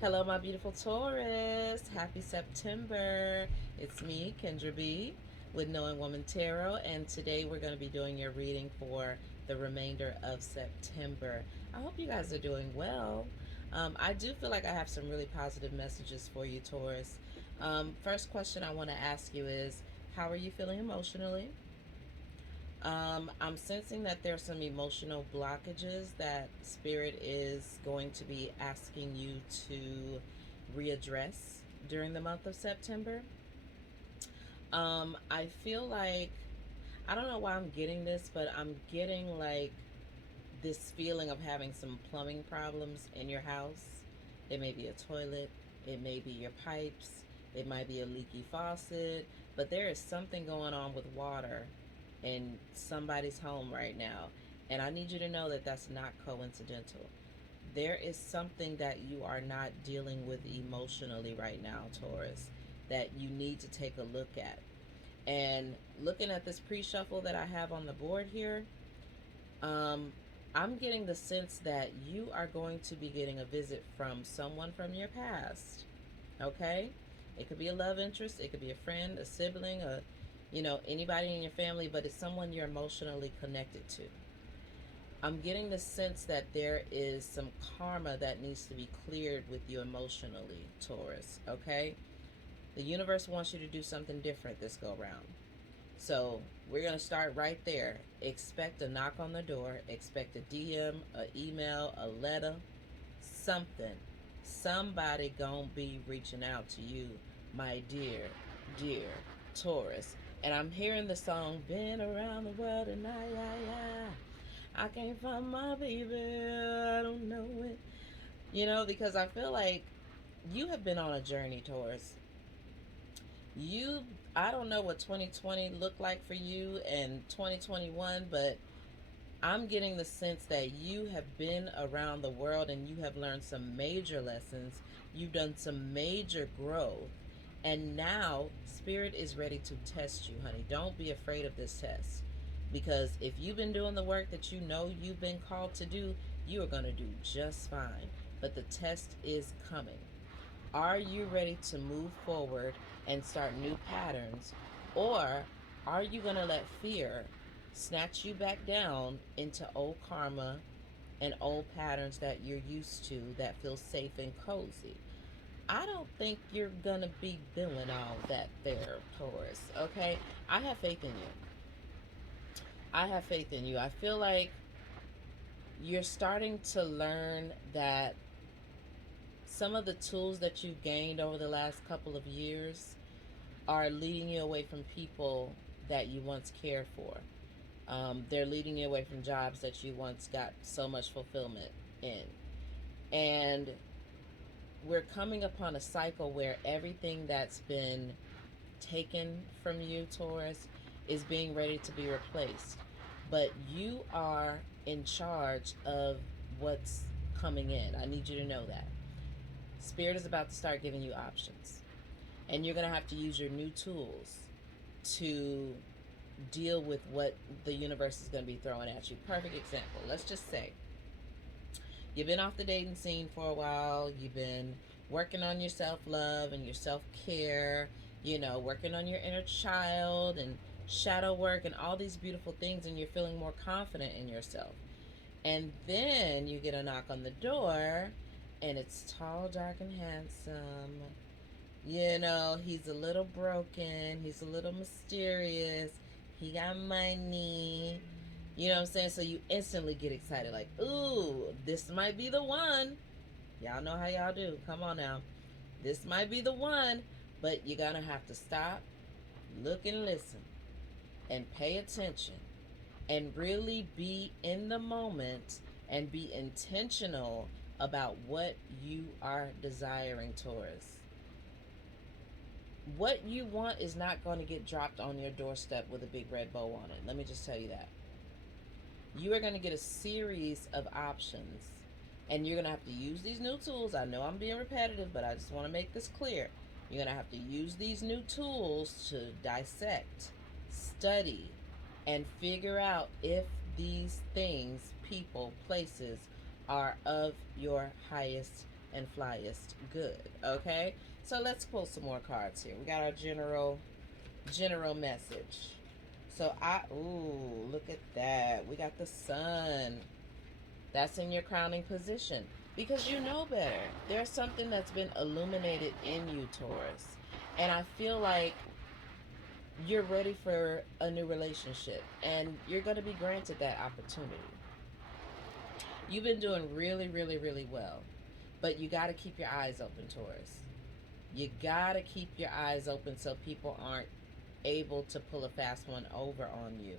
Hello, my beautiful Taurus. Happy September. It's me, Kendra B, with Knowing Woman Tarot, and today we're going to be doing your reading for the remainder of September. I hope you guys are doing well. I do feel like I have some really positive messages for you, Taurus. First question I want to ask you is, how are you feeling emotionally? I'm sensing that there's some emotional blockages that Spirit is going to be asking you to readdress during the month of September. I feel like, I don't know why I'm getting this, but I'm getting like this feeling of having some plumbing problems in your house. It may be a toilet, it may be your pipes, it might be a leaky faucet, but there is something going on with water in somebody's home right now. And I need you to know that that's not coincidental. There is something that you are not dealing with emotionally right now, Taurus, that you need to take a look at. And looking at this pre-shuffle that I have on the board here, I'm getting the sense that you are going to be getting a visit from someone from your past. Okay? It could be a love interest, it could be a friend, a sibling, anybody in your family, but it's someone you're emotionally connected to. I'm getting the sense that there is some karma that needs to be cleared with you emotionally, Taurus. Okay? The universe wants you to do something different this go round. So we're going to start right there. Expect a knock on the door. Expect a DM, an email, a letter, something. Somebody going to be reaching out to you, my dear Taurus. And I'm hearing the song, been around the world and I can't find my baby. I don't know it. Because I feel like you have been on a journey, Taurus. I don't know what 2020 looked like for you and 2021, but I'm getting the sense that you have been around the world and you have learned some major lessons. You've done some major growth. And now Spirit is ready to test you, honey. Don't be afraid of this test. Because if you've been doing the work that you know you've been called to do, you are going to do just fine. But the test is coming. Are you ready to move forward and start new patterns? Or are you going to let fear snatch you back down into old karma and old patterns that you're used to that feel safe and cozy? I don't think you're going to be doing all that there, Taurus. Okay? I have faith in you. I have faith in you. I feel like you're starting to learn that some of the tools that you've gained over the last couple of years are leading you away from people that you once cared for. They're leading you away from jobs that you once got so much fulfillment in. And we're coming upon a cycle where everything that's been taken from you, Taurus, is being ready to be replaced. But you are in charge of what's coming in. I need you to know that. Spirit is about to start giving you options. And you're going to have to use your new tools to deal with what the universe is going to be throwing at you. Perfect example. Let's just say you've been off the dating scene for a while. You've been working on your self-love and your self-care, working on your inner child and shadow work and all these beautiful things, and you're feeling more confident in yourself. And then you get a knock on the door, and it's tall, dark, and handsome. He's a little broken. He's a little mysterious. He got money. You know what I'm saying? So you instantly get excited, like, ooh, this might be the one. Y'all know how y'all do. Come on now. This might be the one. But you're going to have to stop, look, and listen, and pay attention, and really be in the moment and be intentional about what you are desiring, Taurus. What you want is not going to get dropped on your doorstep with a big red bow on it. Let me just tell you that. You are going to get a series of options, and you're going to have to use these new tools. I know I'm being repetitive, but I just want to make this clear. You're going to have to use these new tools to dissect, study, and figure out if these things, people, places, are of your highest and flyest good. Okay, so let's pull some more cards here. We got our general message. So look at that. We got the sun. That's in your crowning position because you know better. There's something that's been illuminated in you, Taurus. And I feel like you're ready for a new relationship and you're going to be granted that opportunity. You've been doing really, really, really well. But you got to keep your eyes open, Taurus. You got to keep your eyes open so people aren't able to pull a fast one over on you.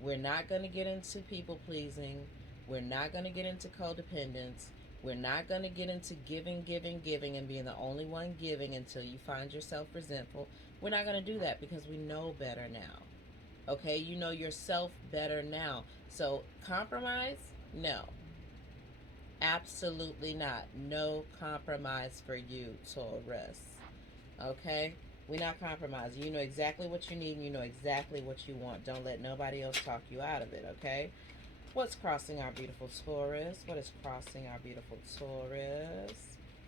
We're not going to get into people pleasing. We're not going to get into codependence. We're not going to get into giving, and being the only one giving until you find yourself resentful. We're not going to do that because we know better now. Okay? You know yourself better now. So, compromise? No. Absolutely not. No compromise for you, Taurus. Okay? We're not compromising. You know exactly what you need and you know exactly what you want. Don't let nobody else talk you out of it, okay? What's crossing our beautiful Taurus? What is crossing our beautiful Taurus?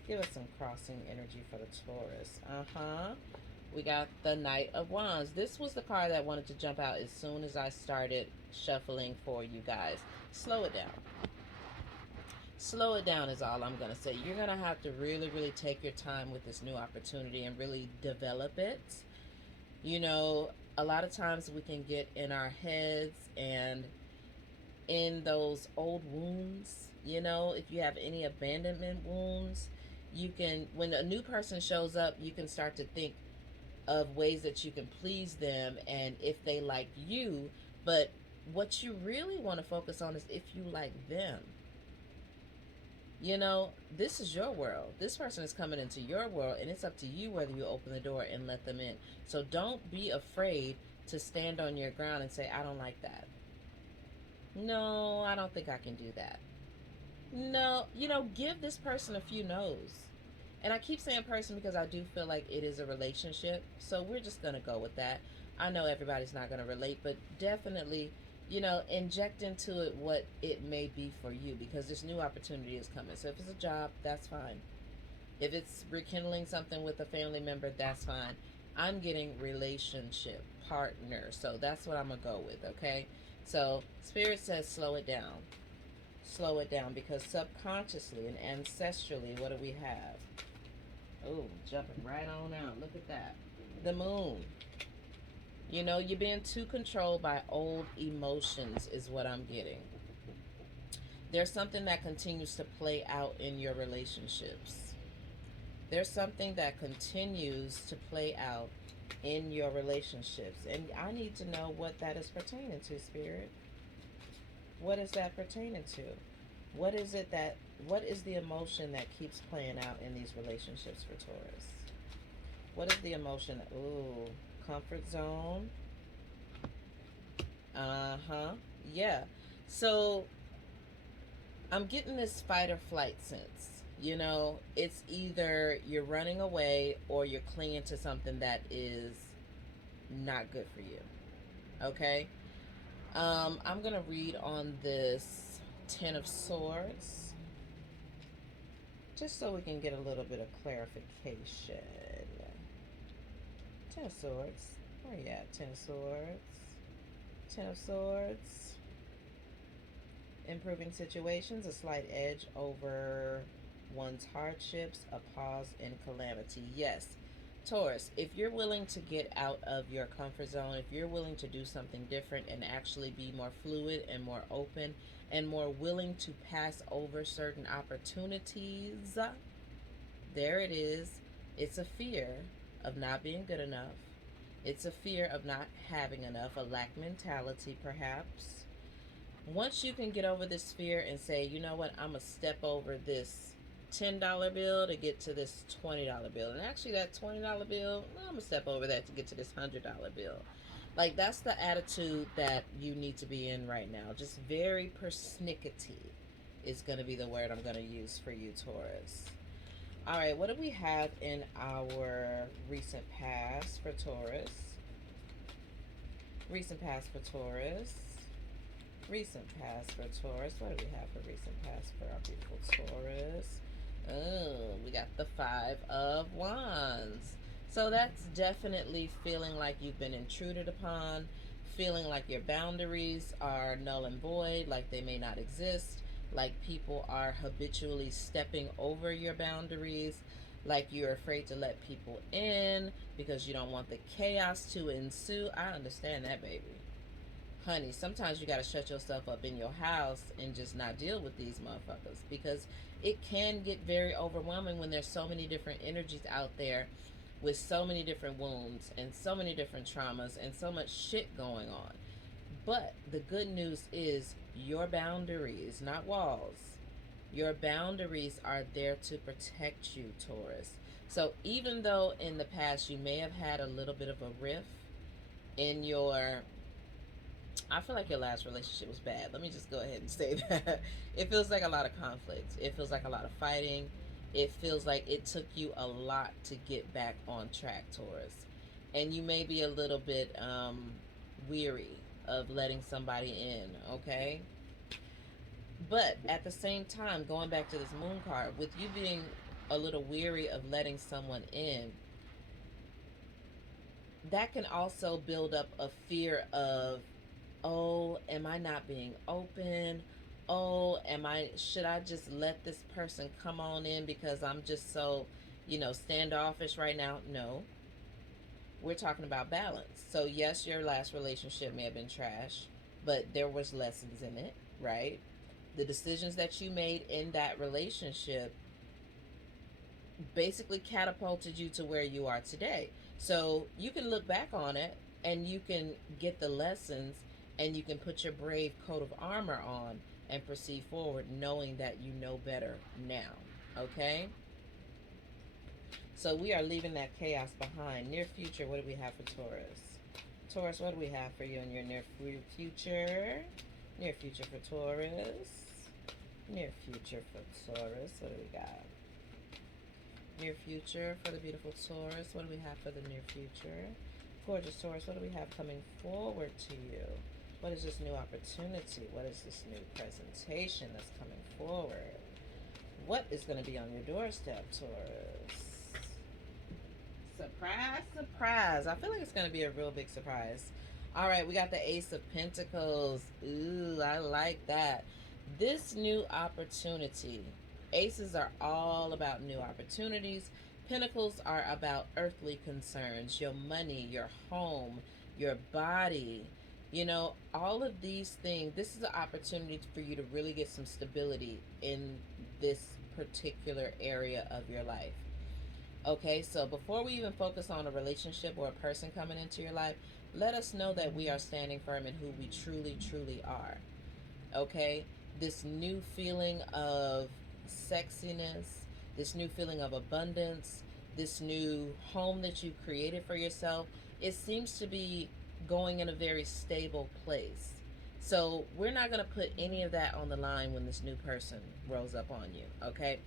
Give us some crossing energy for the Taurus. We got the Knight of Wands. This was the card that wanted to jump out as soon as I started shuffling for you guys. Slow it down. Slow it down is all I'm going to say. You're going to have to really, really take your time with this new opportunity and really develop it. You know, a lot of times we can get in our heads and in those old wounds. You know, if you have any abandonment wounds, you can, when a new person shows up, you can start to think of ways that you can please them and if they like you. But what you really want to focus on is if you like them. You know, this is your world. This person is coming into your world, and it's up to you whether you open the door and let them in. So don't be afraid to stand on your ground and say, I don't like that. No, I don't think I can do that. No, you know, give this person a few no's. And I keep saying person because I do feel like it is a relationship. So we're just going to go with that. I know everybody's not going to relate, but definitely, you know, inject into it what it may be for you because this new opportunity is coming. So if it's a job, that's fine. If it's rekindling something with a family member, that's fine. I'm getting relationship partner. So that's what I'm going to go with, okay? So Spirit says slow it down. Slow it down because subconsciously and ancestrally, what do we have? Oh, jumping right on out. Look at that. The moon. You know, you're being too controlled by old emotions is what I'm getting. There's something that continues to play out in your relationships. There's something that continues to play out in your relationships. And I need to know what that is pertaining to, Spirit. What is that pertaining to? What is the emotion that keeps playing out in these relationships for Taurus? What is the emotion? Ooh, comfort zone. Yeah. So I'm getting this fight or flight sense. You know, it's either you're running away or you're clinging to something that is not good for you. Okay? I'm going to read on this Ten of Swords just so we can get a little bit of clarification. Ten of Swords. Where you at? Ten of Swords. Ten of Swords. Improving situations, a slight edge over one's hardships, a pause in calamity. Yes, Taurus, if you're willing to get out of your comfort zone, if you're willing to do something different and actually be more fluid and more open and more willing to pass over certain opportunities, there it is. It's a fear of not being good enough. It's a fear of not having enough, a lack mentality perhaps. Once you can get over this fear and say, you know what, I'm going to step over this $10 bill to get to this $20 bill. And actually that $20 bill, I'm going to step over that to get to this $100 bill. Like, that's the attitude that you need to be in right now. Just very persnickety is going to be the word I'm going to use for you, Taurus. All right, what do we have in our recent past for Taurus? Recent past for Taurus. Recent past for Taurus. What do we have for recent past for our beautiful Taurus? Oh, we got the Five of Wands. So that's definitely feeling like you've been intruded upon, feeling like your boundaries are null and void, like they may not exist, like people are habitually stepping over your boundaries, like you're afraid to let people in because you don't want the chaos to ensue. I understand that, baby. Honey, sometimes you got to shut yourself up in your house and just not deal with these motherfuckers, because it can get very overwhelming when there's so many different energies out there with so many different wounds and so many different traumas and so much shit going on. But the good news is your boundaries, not walls. Your boundaries are there to protect you, Taurus. So even though in the past you may have had a little bit of a rift in your, I feel like your last relationship was bad. Let me just go ahead and say that. It feels like a lot of conflict. It feels like a lot of fighting. It feels like it took you a lot to get back on track, Taurus. And you may be a little bit weary of letting somebody in, okay? But at the same time, going back to this moon card, with you being a little weary of letting someone in, that can also build up a fear of, oh, am I not being open? Oh, should I just let this person come on in because I'm just so, standoffish right now? No. We're talking about balance. So yes, your last relationship may have been trash, but there was lessons in it, right? The decisions that you made in that relationship basically catapulted you to where you are today. So you can look back on it and you can get the lessons, and you can put your brave coat of armor on and proceed forward knowing that you know better now. Okay? So we are leaving that chaos behind. Near future, what do we have for Taurus? Taurus, what do we have for you in your near future? Near future for Taurus. Near future for Taurus. What do we got? Near future for the beautiful Taurus. What do we have for the near future? Gorgeous Taurus, what do we have coming forward to you? What is this new opportunity? What is this new presentation that's coming forward? What is going to be on your doorstep, Taurus? Surprise, surprise. I feel like it's going to be a real big surprise. All right, we got the Ace of Pentacles. Ooh, I like that. This new opportunity. Aces are all about new opportunities. Pentacles are about earthly concerns, your money, your home, your body. All of these things. This is an opportunity for you to really get some stability in this particular area of your life. Okay, so before we even focus on a relationship or a person coming into your life, let us know that we are standing firm in who we truly, truly are. Okay, this new feeling of sexiness, this new feeling of abundance, this new home that you've created for yourself, it seems to be going in a very stable place. So we're not going to put any of that on the line when this new person rolls up on you, okay?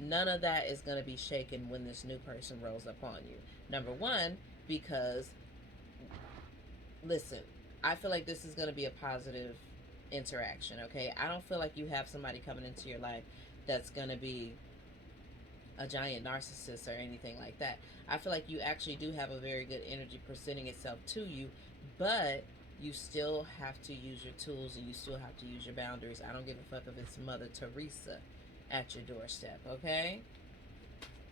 None of that is going to be shaken when this new person rolls up on you. Number one, because, listen, I feel like this is going to be a positive interaction, okay? I don't feel like you have somebody coming into your life that's going to be a giant narcissist or anything like that. I feel like you actually do have a very good energy presenting itself to you, but you still have to use your tools and you still have to use your boundaries. I don't give a fuck if it's Mother Teresa at your doorstep, okay?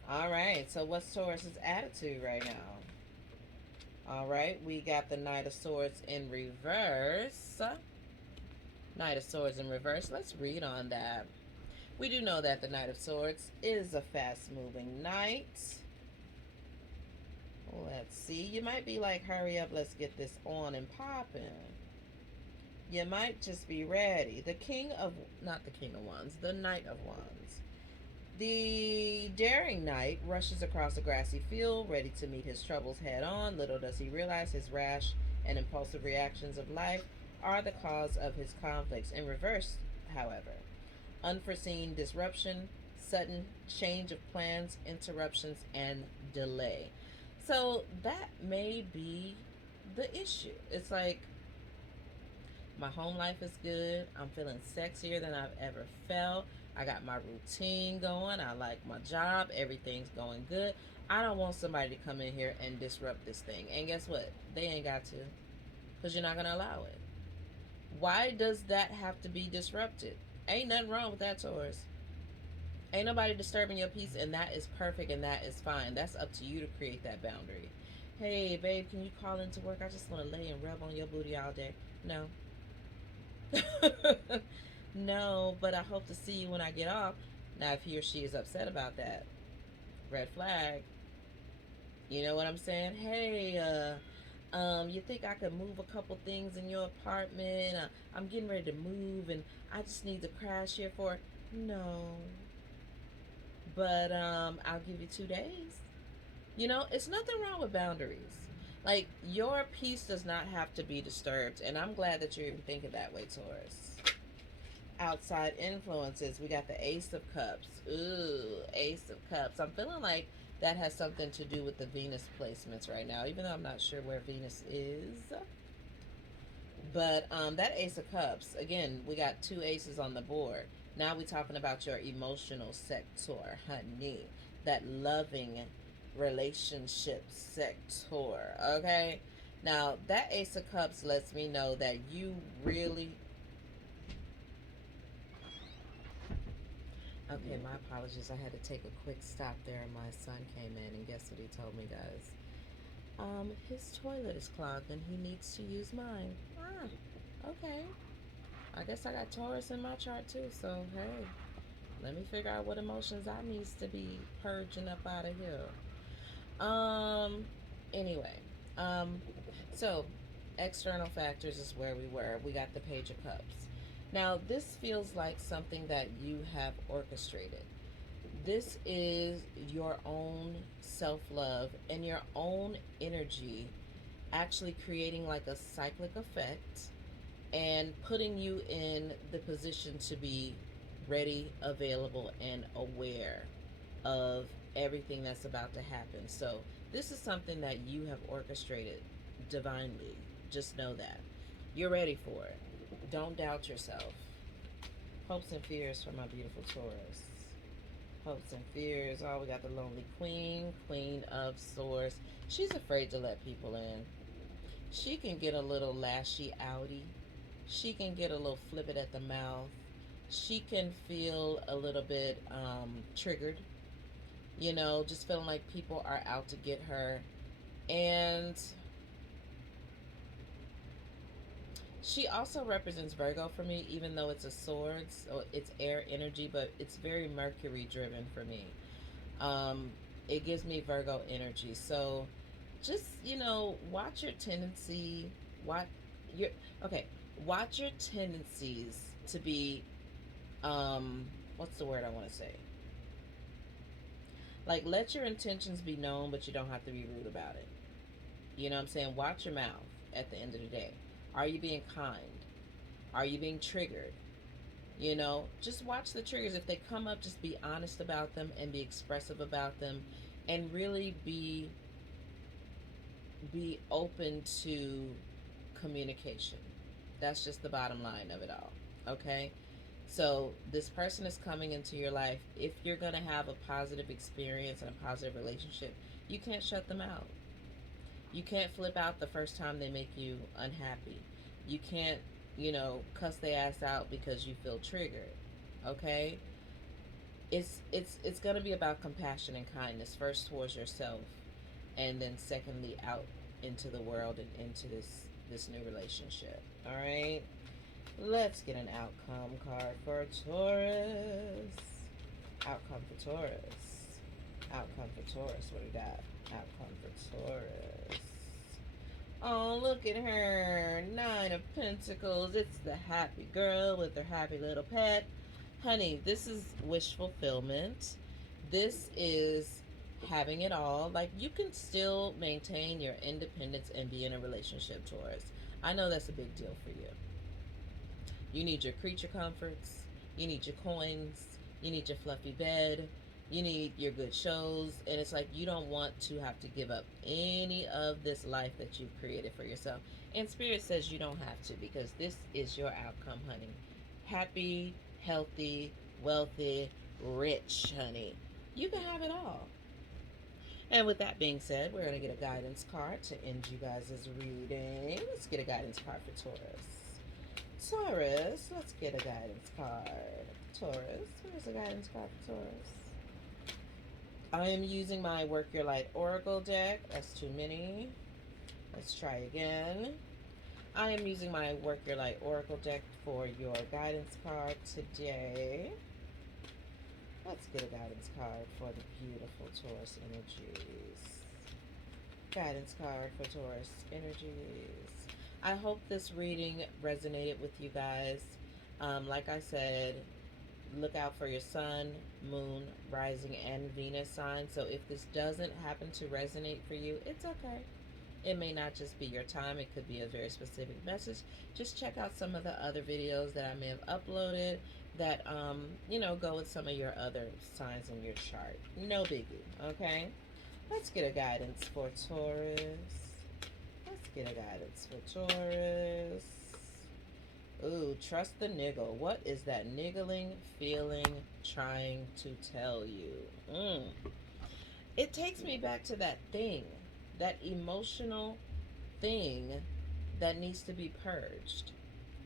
All right, so what's Taurus's attitude right now? All right, we got the Knight of Swords in reverse. Knight of Swords in reverse. Let's read on that. We do know that the Knight of Swords is a fast-moving knight. Let's see. You might be like, hurry up, let's get this on and popping. You might just be ready. Not the King of Wands, the Knight of Wands. The daring knight rushes across a grassy field, ready to meet his troubles head on. Little does he realize his rash and impulsive reactions of life are the cause of his conflicts. In reverse, however, unforeseen disruption, sudden change of plans, interruptions, and delay. So that may be the issue. It's like, my home life is good. I'm feeling sexier than I've ever felt. I got my routine going. I like my job. Everything's going good. I don't want somebody to come in here and disrupt this thing. And guess what? They ain't got to, because you're not going to allow it. Why does that have to be disrupted? Ain't nothing wrong with that, Taurus. Ain't nobody disturbing your peace, and that is perfect and that is fine. That's up to you to create that boundary. Hey, babe, can you call into work? I just want to lay and rub on your booty all day. No. No, but I hope to see you when I get off. Now, if he or she is upset about that, red flag. You know what I'm saying? Hey, you think I could move a couple things in your apartment? I'm getting ready to move and I just need to crash here for. No. But I'll give you 2 days. You know, it's nothing wrong with boundaries. Like, your peace does not have to be disturbed. And I'm glad that you're even thinking that way, Taurus. Outside influences, we got the Ace of Cups. Ooh, Ace of Cups. I'm feeling like that has something to do with the Venus placements right now, even though I'm not sure where Venus is. But that Ace of Cups, again, we got 2 aces on the board. Now we're talking about your emotional sector, honey. That loving relationship sector, okay? Now, that Ace of Cups lets me know that you really. Okay, my apologies. I had to take a quick stop there. My son came in, and guess what he told me, guys? His toilet is clogged, and he needs to use mine. Ah, okay. I guess I got Taurus in my chart too. So hey, let me figure out what emotions I needs to be purging up out of here. Anyway, um, so external factors is where we were. We got the Page of Cups. Now, this feels like something that you have orchestrated. This is your own self love and your own energy actually creating like a cyclic effect and putting you in the position to be ready, available, and aware of everything that's about to happen. So, this is something that you have orchestrated divinely. Just know that. You're ready for it. Don't doubt yourself. Hopes and fears for my beautiful Taurus. Hopes and fears. Oh, we got the lonely queen, Queen of Swords. She's afraid to let people in. She can get a little lashy outy. She can get a little flip it at the mouth. She can feel a little bit triggered. You know, just feeling like people are out to get her. And she also represents Virgo for me, even though it's a sword, so it's air energy, but it's very Mercury driven for me. Um, it gives me Virgo energy. So just, watch your tendency. Watch your, okay, watch your tendencies to be, what's the word I want to say? Like, let your intentions be known, but you don't have to be rude about it. You know what I'm saying? Watch your mouth at the end of the day. Are you being kind? Are you being triggered? Just watch the triggers. If they come up, just be honest about them and be expressive about them and really be open to communication. That's just the bottom line of it all. Okay? So, this person is coming into your life. If you're going to have a positive experience and a positive relationship, you can't shut them out. You can't flip out the first time they make you unhappy. You can't, cuss their ass out because you feel triggered. Okay? It's going to be about compassion and kindness, first towards yourself, and then secondly out into the world and into this new relationship. All right? Let's get an outcome card for Taurus. Outcome for Taurus. Outcome for Taurus. What do we got? Outcome for Taurus. Oh, look at her. 9 of Pentacles. It's the happy girl with her happy little pet. Honey, this is wish fulfillment. This is having it all. Like, you can still maintain your independence and be in a relationship, Taurus. I know that's a big deal for you. You need your creature comforts. You need your coins. You need your fluffy bed. You need your good shows. And it's like you don't want to have to give up any of this life that you've created for yourself. And Spirit says you don't have to, because this is your outcome, honey. Happy, healthy, wealthy, rich, honey. You can have it all. And with that being said, we're going to get a guidance card to end you guys' reading. Let's get a guidance card for Taurus. Taurus, let's get a guidance card. Taurus, where's a guidance card for Taurus? I am using my Work Your Light Oracle deck. That's too many. Let's try again. I am using my Work Your Light Oracle deck for your guidance card today. Let's get a guidance card for the beautiful Taurus energies. Guidance card for Taurus energies. I hope this reading resonated with you guys. Like I said, look out for your sun, moon, rising, and Venus sign. So if this doesn't happen to resonate for you, it's okay. It may not just be your time. It could be a very specific message. Just check out some of the other videos that I may have uploaded that, go with some of your other signs in your chart. No biggie, okay? Let's get a guidance for Taurus. Let's get a guidance for Taurus. Ooh, trust the niggle. What is that niggling feeling trying to tell you? It takes me back to that thing, that emotional thing that needs to be purged.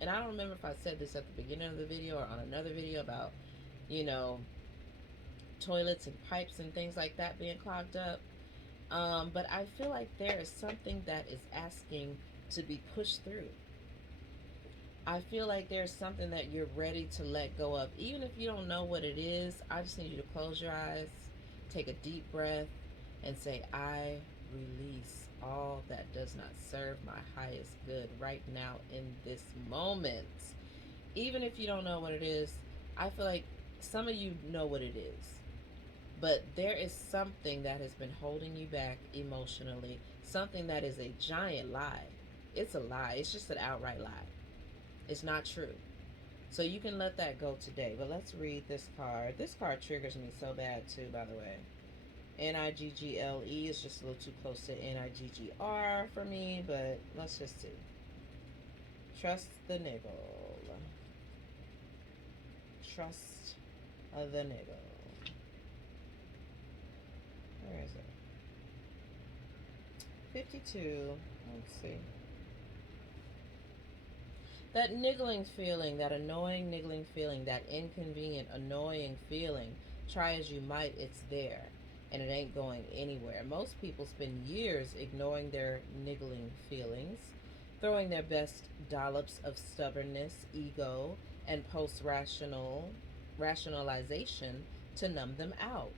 And I don't remember if I said this at the beginning of the video or on another video about, toilets and pipes and things like that being clogged up. But I feel like there is something that is asking to be pushed through. I feel like there's something that you're ready to let go of. Even if you don't know what it is, I just need you to close your eyes, take a deep breath, and say, I release all that does not serve my highest good right now in this moment. Even if you don't know what it is, I feel like some of you know what it is. But there is something that has been holding you back emotionally, something that is a giant lie. It's a lie. It's just an outright lie. It's not true. So you can let that go today. But let's read this card. This card triggers me so bad too, by the way. Niggle is just a little too close to Niggr for me, but let's just see. Trust the niggle. Trust the niggle. Where is it? 52. Let's see. That niggling feeling, that annoying niggling feeling, that inconvenient, annoying feeling, try as you might, it's there. And it ain't going anywhere. Most people spend years ignoring their niggling feelings, throwing their best dollops of stubbornness, ego, and rationalization to numb them out.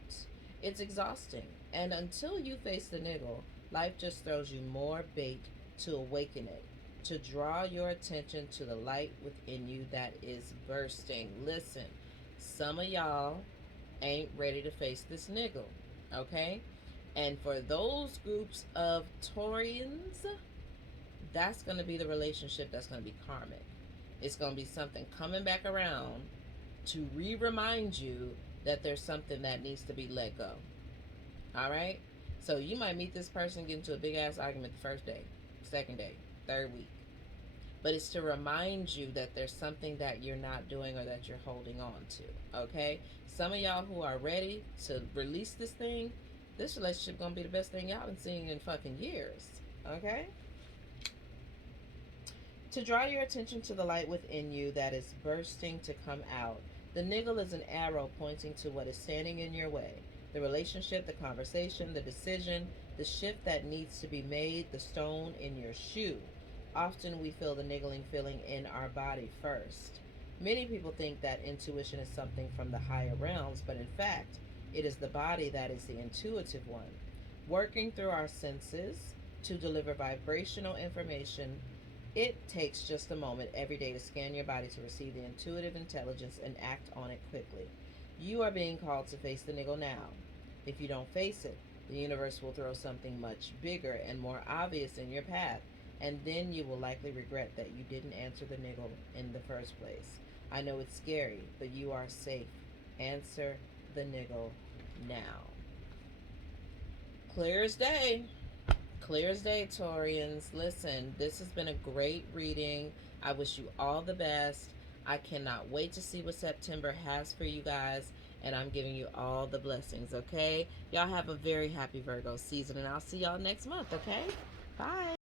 It's exhausting. And until you face the niggle, life just throws you more bait to awaken it, to draw your attention to the light within you that is bursting. Listen, some of y'all ain't ready to face this niggle, okay? And for those groups of Taurians, that's going to be the relationship that's going to be karmic. It's going to be something coming back around to remind you that there's something that needs to be let go. All right? So you might meet this person, get into a big ass argument the first day, second day, third week. But it's to remind you that there's something that you're not doing or that you're holding on to, okay? Some of y'all who are ready to release this thing, this relationship gonna be the best thing y'all been seeing in fucking years, okay? To draw your attention to the light within you that is bursting to come out, the niggle is an arrow pointing to what is standing in your way. The relationship, the conversation, the decision, the shift that needs to be made, the stone in your shoe. Often we feel the niggling feeling in our body first. Many people think that intuition is something from the higher realms, but in fact, it is the body that is the intuitive one, working through our senses to deliver vibrational information. It takes just a moment every day to scan your body to receive the intuitive intelligence and act on it quickly. You are being called to face the niggle now. If you don't face it, the universe will throw something much bigger and more obvious in your path, and then you will likely regret that you didn't answer the niggle in the first place. I know it's scary, but you are safe. Answer the niggle now. Clear as day. Clear as day, Taurians. Listen, this has been a great reading. I wish you all the best. I cannot wait to see what September has for you guys, and I'm giving you all the blessings, okay? Y'all have a very happy Virgo season, and I'll see y'all next month, okay? Bye.